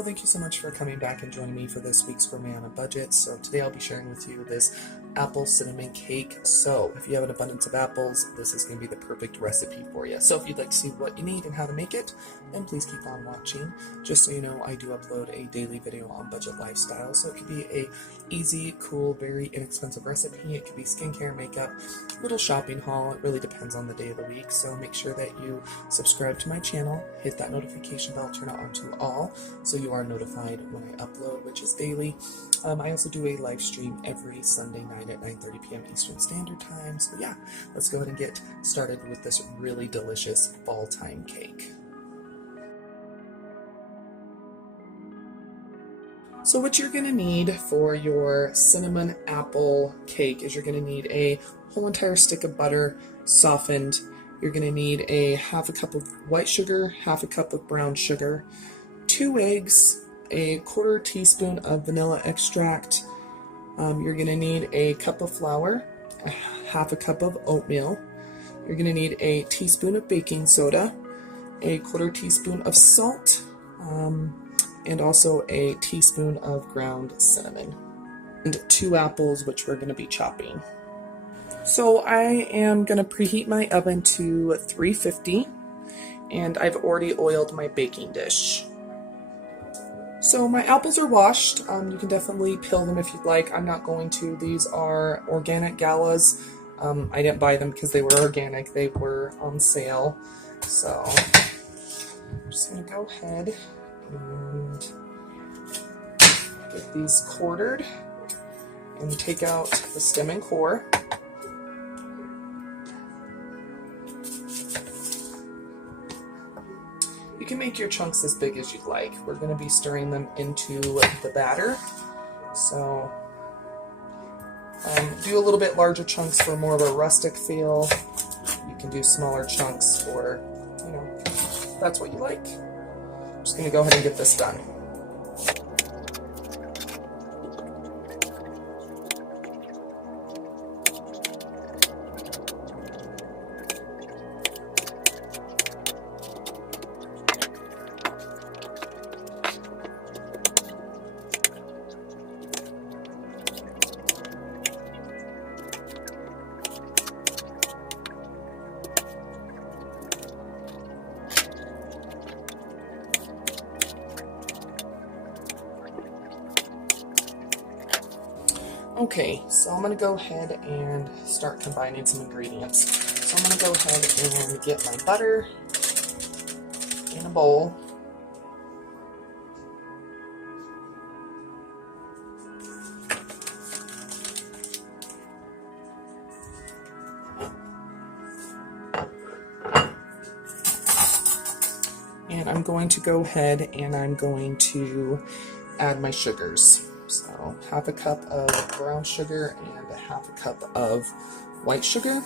Hello, thank you so much for coming back and joining me for this week's Gourmet on a Budget. So today I'll be sharing with you this apple cinnamon cake. So if you have an abundance of apples, this is going to be the perfect recipe for you. So if you'd like to see what you need and how to make it, then please keep on watching. Just so you know, I do upload a daily video on budget lifestyle. So it could be a easy, cool, very inexpensive recipe. It could be skincare, makeup, little shopping haul. It really depends on the day of the week. So make sure that you subscribe to my channel, hit that notification bell, turn it on to all, so you are notified when I upload, which is daily. I also do a live stream every Sunday night at 9:30 p.m. Eastern Standard Time. So yeah, let's go ahead and get started with this really delicious fall time cake. So what you're going to need for your cinnamon apple cake is you're going to need a whole entire stick of butter, softened. You're going to need a half a cup of white sugar, half a cup of brown sugar, 2 eggs, a quarter teaspoon of vanilla extract. You're going to need a cup of flour, a half a cup of oatmeal. You're going to need a teaspoon of baking soda, a quarter teaspoon of salt, and also a teaspoon of ground cinnamon, and 2 apples, which we're going to be chopping. So I am going to preheat my oven to 350, and I've already oiled my baking dish. So my apples are washed. You can definitely peel them if you'd like. I'm not going to. These are organic galas. I didn't buy them because they were organic. They were on sale. So I'm just going to go ahead and get these quartered and take out the stem and core. You can make your chunks as big as you'd like. We're going to be stirring them into the batter. So do a little bit larger chunks for more of a rustic feel. You can do smaller chunks for, if that's what you like. I'm just going to go ahead and get this done. Okay, so I'm going to go ahead and start combining some ingredients. So I'm going to go ahead and get my butter in a bowl. And I'm going to go ahead and I'm going to add my sugars. So half a cup of brown sugar and a half a cup of white sugar.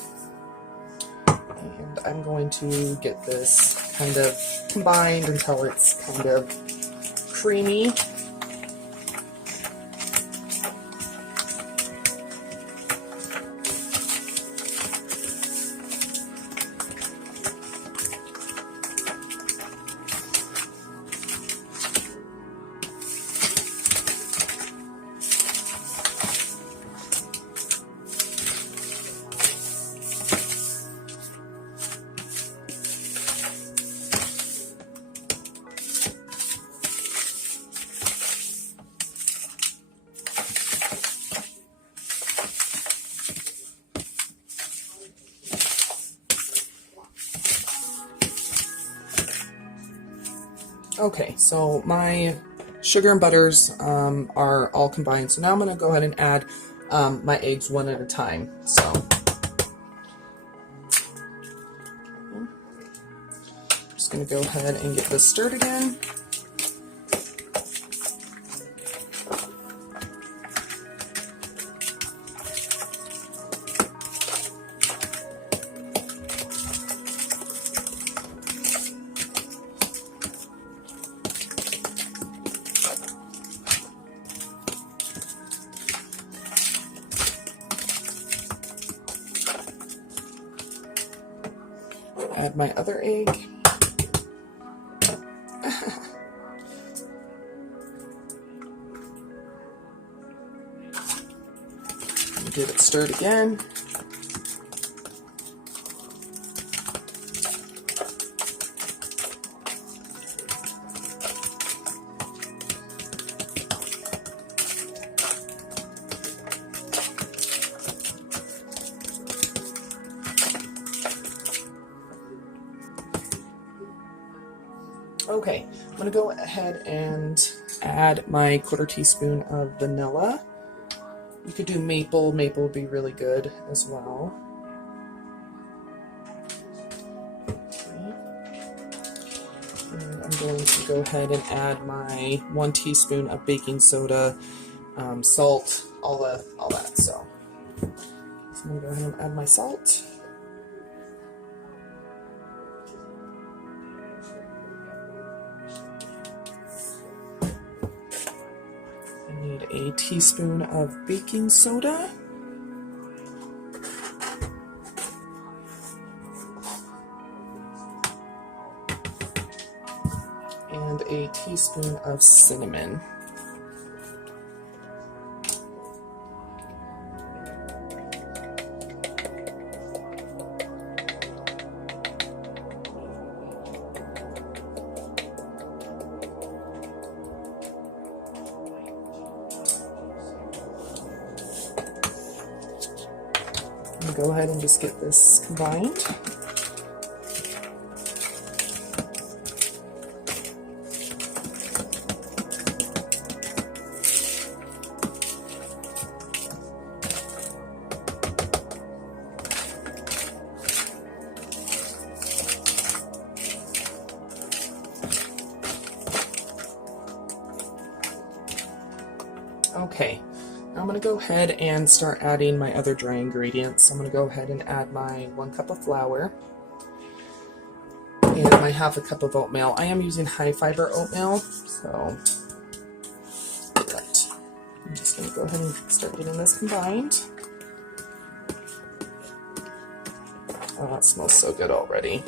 And I'm going to get this kind of combined until it's kind of creamy. Okay, so my sugar and butters are all combined. So now I'm going to go ahead and add my eggs one at a time. So I'm just going to go ahead and get this stirred again. Add my other egg. Give it stirred again. Okay, I'm going to go ahead and add my 1/4 teaspoon of vanilla. You could do maple. Maple would be really good as well. Okay. And I'm going to go ahead and add my 1 teaspoon of baking soda, salt, all that. So I'm going to go ahead and add my salt. A teaspoon of baking soda, and a teaspoon of cinnamon. Go ahead and just get this combined. Okay. I'm going to go ahead and start adding my other dry ingredients. I'm going to go ahead and add my 1 cup of flour and my 1/2 cup of oatmeal. I am using high fiber oatmeal, so I'm just going to go ahead and start getting this combined. Oh, that smells so good already.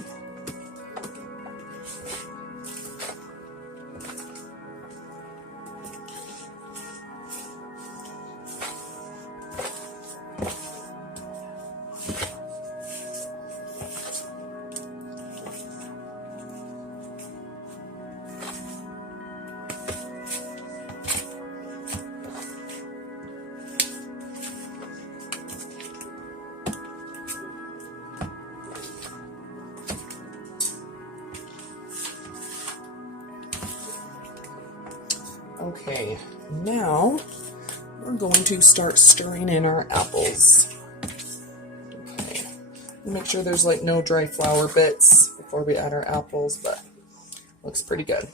Okay, now we're going to start stirring in our apples. Okay, make sure there's like no dry flour bits before we add our apples, but looks pretty good.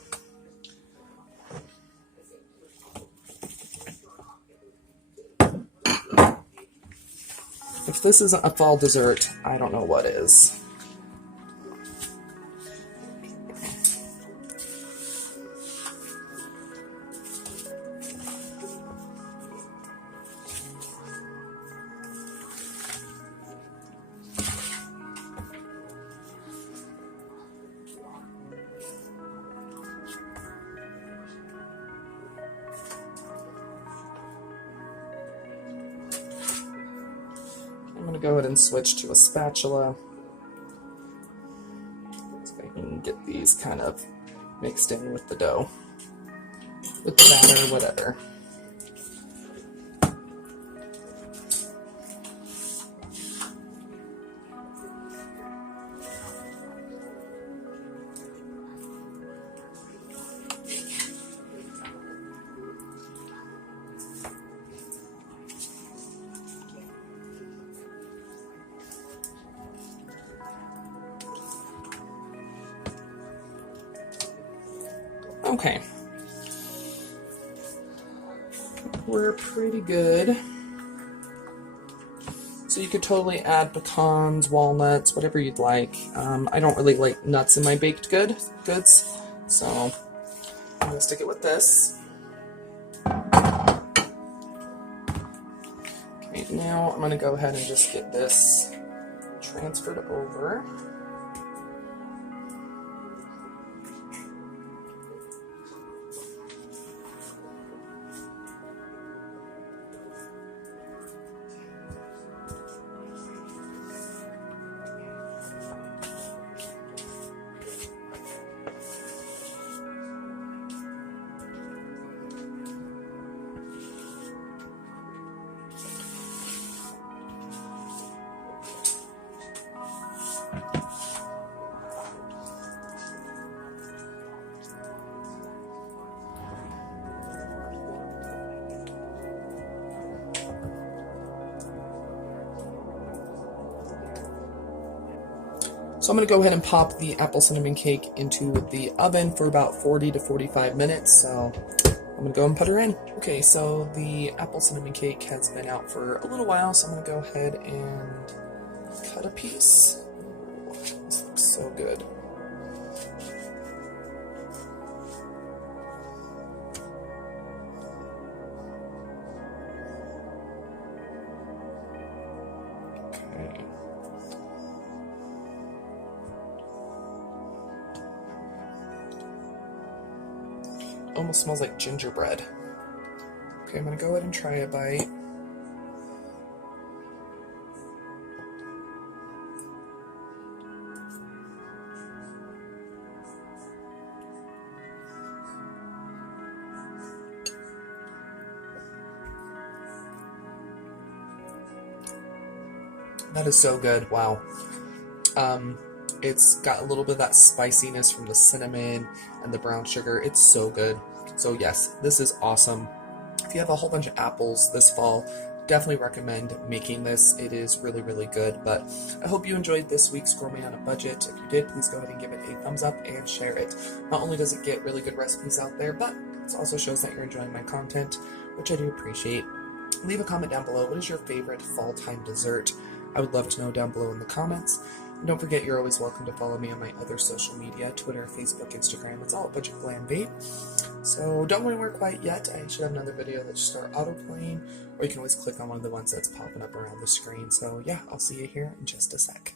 If this isn't a fall dessert, I don't know what is. I'm going to go ahead and switch to a spatula so I can get these kind of mixed in with the dough, with the batter, whatever. Okay, we're pretty good. So you could totally add pecans, walnuts, whatever you'd like. I don't really like nuts in my baked goods, so I'm going to stick it with this. Okay, now I'm going to go ahead and just get this transferred over. So I'm going to go ahead and pop the apple cinnamon cake into the oven for about 40 to 45 minutes. So I'm going to go and put her in. Okay, so the apple cinnamon cake has been out for a little while, so I'm going to go ahead and cut a piece. This looks so good. Okay. Almost smells like gingerbread. Okay, I'm gonna go ahead and try a bite. That is so good. Wow. It's got a little bit of that spiciness from the cinnamon and the brown sugar. It's so good. So yes, this is awesome. If you have a whole bunch of apples this fall, definitely recommend making this. It is really, really good. But I hope you enjoyed this week's Gourmet on a Budget. If you did, please go ahead and give it a thumbs up and share it. Not only does it get really good recipes out there, but it also shows that you're enjoying my content, which I do appreciate. Leave a comment down below. What is your favorite fall time dessert? I would love to know down below in the comments. And don't forget, you're always welcome to follow me on my other social media, Twitter, Facebook, Instagram. It's all at Budget Glam Babe. So don't go anywhere quite yet. I should have another video that should start auto-playing, or you can always click on one of the ones that's popping up around the screen. So yeah, I'll see you here in just a sec.